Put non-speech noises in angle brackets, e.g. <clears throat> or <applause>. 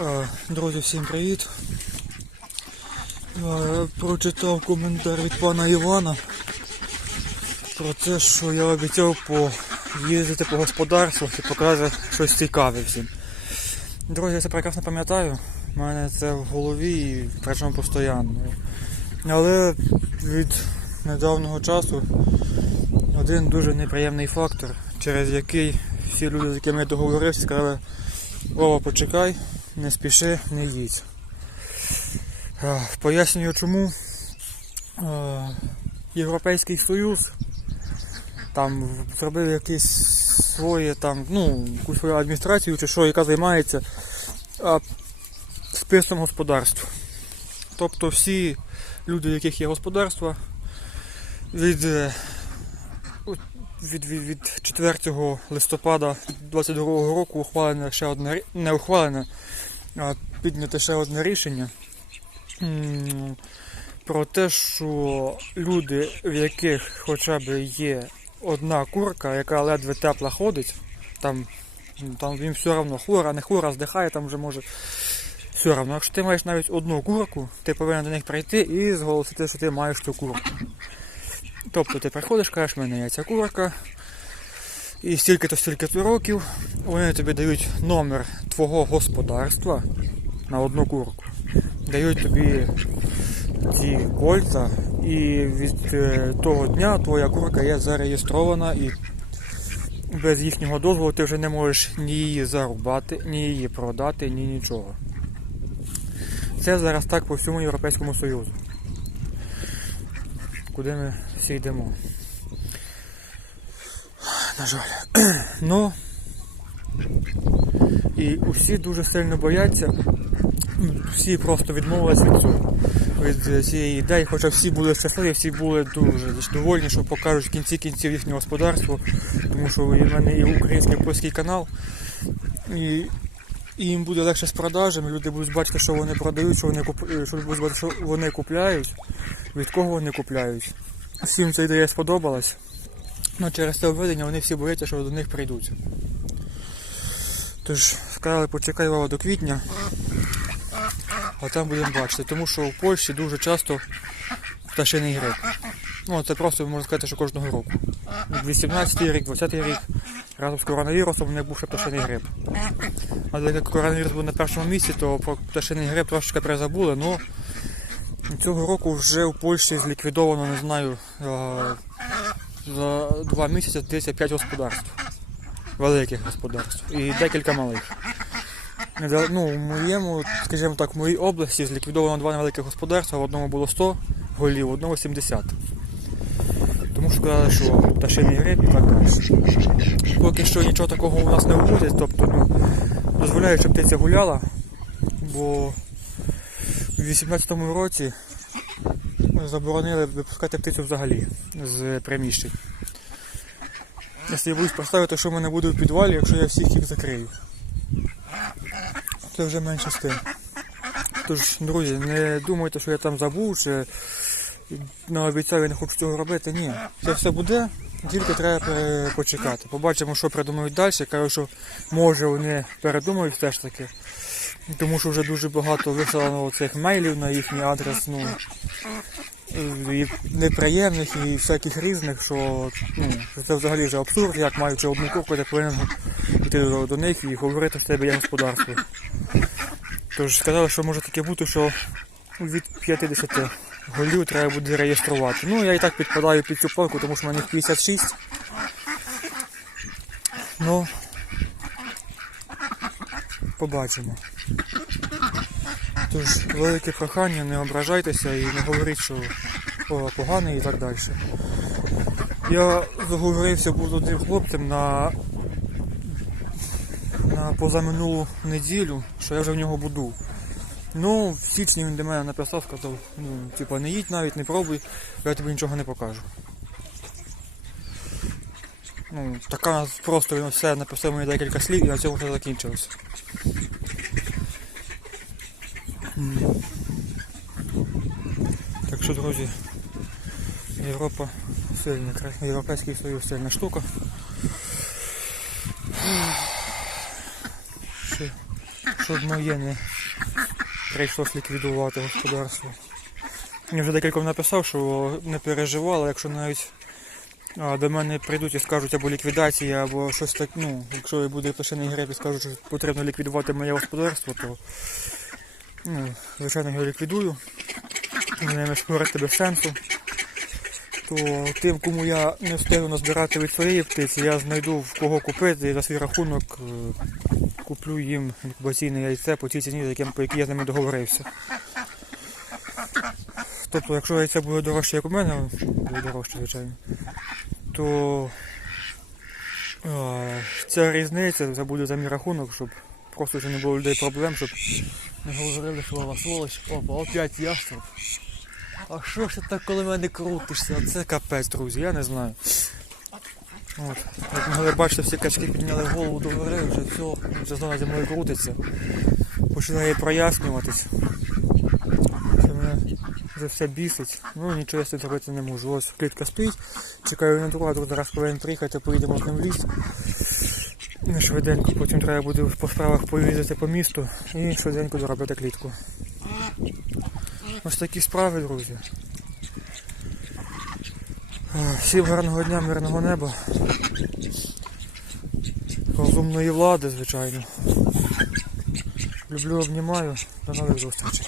Е, Друзі, всім привіт. Е, Прочитав коментар від пана Івана про те, що я обіцяв поїздити по господарствах і показати щось цікаве всім. Друзі, я це прекрасно пам'ятаю. У мене це в голові і причому постійно. Але від недавнього часу один дуже неприємний фактор, через який всі люди, з якими я договорився, сказали, Вова, почекай, не спіши, не їдь. Пояснюю чому. Європейський Союз там зробив якісь своє там, ну, якусь свою адміністрацію чи що, яка займається списом господарств. Тобто всі люди, у яких є господарства, від, е, від, від, від 4 листопада 22 року ухвалене ще одне рі- не ухвалене, а підняте ще одне рішення про те, що люди, в яких хоча б є одна курка, яка ледве тепла ходить, там, там їм все одно хвора, не хвора, здихає, там вже може. Все одно, якщо ти маєш навіть одну курку, ти повинен до них прийти і зголосити, що ти маєш ту курку. Тобто ти приходиш, кажеш, в мене є ця курка, і стільки-то стільки-то років вони тобі дають номер твого господарства на одну курку. Дають тобі ці кольця, і від е, того дня твоя курка є зареєстрована і без їхнього дозволу ти вже не можеш ні її зарубати, ні її продати, ні нічого. Це зараз так по всьому Європейському Союзу. Куди ми всі йдемо. На жаль. <clears throat> Ну і усі дуже сильно бояться. Всі просто відмовилися від цього. Від цієї ідеї, хоча всі були щасливі, всі були дуже довольні, що покажуть в кінці кінців їхнє господарство, тому що в мене і український і польський канал. І, і їм буде легше з продажами, люди будуть бачити, що вони продають, що вони, куп... е, що будуть бачити, що вони купляють, від кого вони купляють. Всім ця ідея сподобалась. Ну, через це введення вони всі бояться, що до них прийдуть. Тож, сказали, почекай Вова, до квітня, а там будемо бачити. Тому що в Польщі дуже часто пташиний грип. Ну, це просто можна сказати, що кожного року. 18-й рік, 20-й рік, разом з коронавірусом у них був ще пташиний грип. Але як коронавірус був на першому місці, то про пташиний грип трошечки призабули, але цього року вже в Польщі зліквідовано, не знаю, е, за два місяці десь 5 господарств. Великих господарств і декілька малих. Ну, в моєму, скажімо так, в моїй області зліквідовано два невеликих господарства, в одному було 100 голів, в одному 70. Тому що казали, що пташиний гриб і так далі. Поки що нічого такого у нас не вводять, тобто ну, дозволяють, щоб птиця гуляла, бо в 18-му році заборонили випускати птицю взагалі з приміщень. Якщо я боюсь поставити, що в мене буде в підвалі, якщо я всіх їх закрию. Це вже менше з тим. Тож, друзі, не думайте, що я там забув, чи наобіцяв і не хочу цього робити. Ні. Це все буде, тільки треба почекати. Побачимо, що придумають далі. Кажу, що може вони передумають все ж таки. Тому що вже дуже багато вислано цих мейлів на їхній адрес. Ну, і неприємних і всяких різних, що ну, це взагалі вже абсурд, як маючи одну курку, ти повинен йти до, до них і говорити з тебе як господарство. Тож сказали, що може таке бути, що від 50 голів треба буде реєструвати. Ну, я і так підпадаю під цю палку, тому що в мене 56. Ну, побачимо. Тож, велике прохання, не ображайтеся і не говоріть, що о, поганий і так далі. Я заговорився був з одним хлопцем на, на позаминулу неділю, що я вже в нього буду. Ну, в січні він до мене написав, сказав, ну, типа, не їдь навіть, не пробуй, я тобі нічого не покажу. Ну, така просто він все написав мені декілька слів і на цьому все закінчилося. Так що, друзі, Європа сильна, Європейський Союз сильна штука. Що, щоб моє не прийшлось ліквідувати господарство. Я вже декільком написав, що не переживали, якщо навіть до мене прийдуть і скажуть або ліквідація, або щось так, ну, якщо буде пташиний греб і скажуть, що потрібно ліквідувати моє господарство, то ну, звичайно його ліквідую. Не спорити без сенсу. То тим, кому я не встигну назбирати від своєї птиці, я знайду в кого купити і за свій рахунок е, куплю їм інкубаційне яйце по тій ціні, по якій я з ними договорився. Тобто, якщо яйце буде дорожче, як у мене, буде дорожче, звичайно, то е, ця різниця це буде за мій рахунок, щоб просто вже не було людей проблем, щоб не говорили, що вона сволоч, опа, опять ястреб. А що ж ти так коли мене крутишся? Це капець, друзі, я не знаю. От. Як могли бачити, всі качки підняли голову до гори, вже все, вже знову зі мною крутиться. Починає прояснюватись. Це мене вже все бісить. Ну нічого я зробити не можу. Ось клітка стоїть, чекаю на друга, зараз повинен приїхати, поїдемо з ним в ліс. Ну, Швиденько, потім треба буде по справах поїздити по місту і швиденько доробити клітку. Ось такі справи, друзі. Всім гарного дня, мирного неба. Розумної влади, звичайно. Люблю, обнімаю. До нових зустрічей.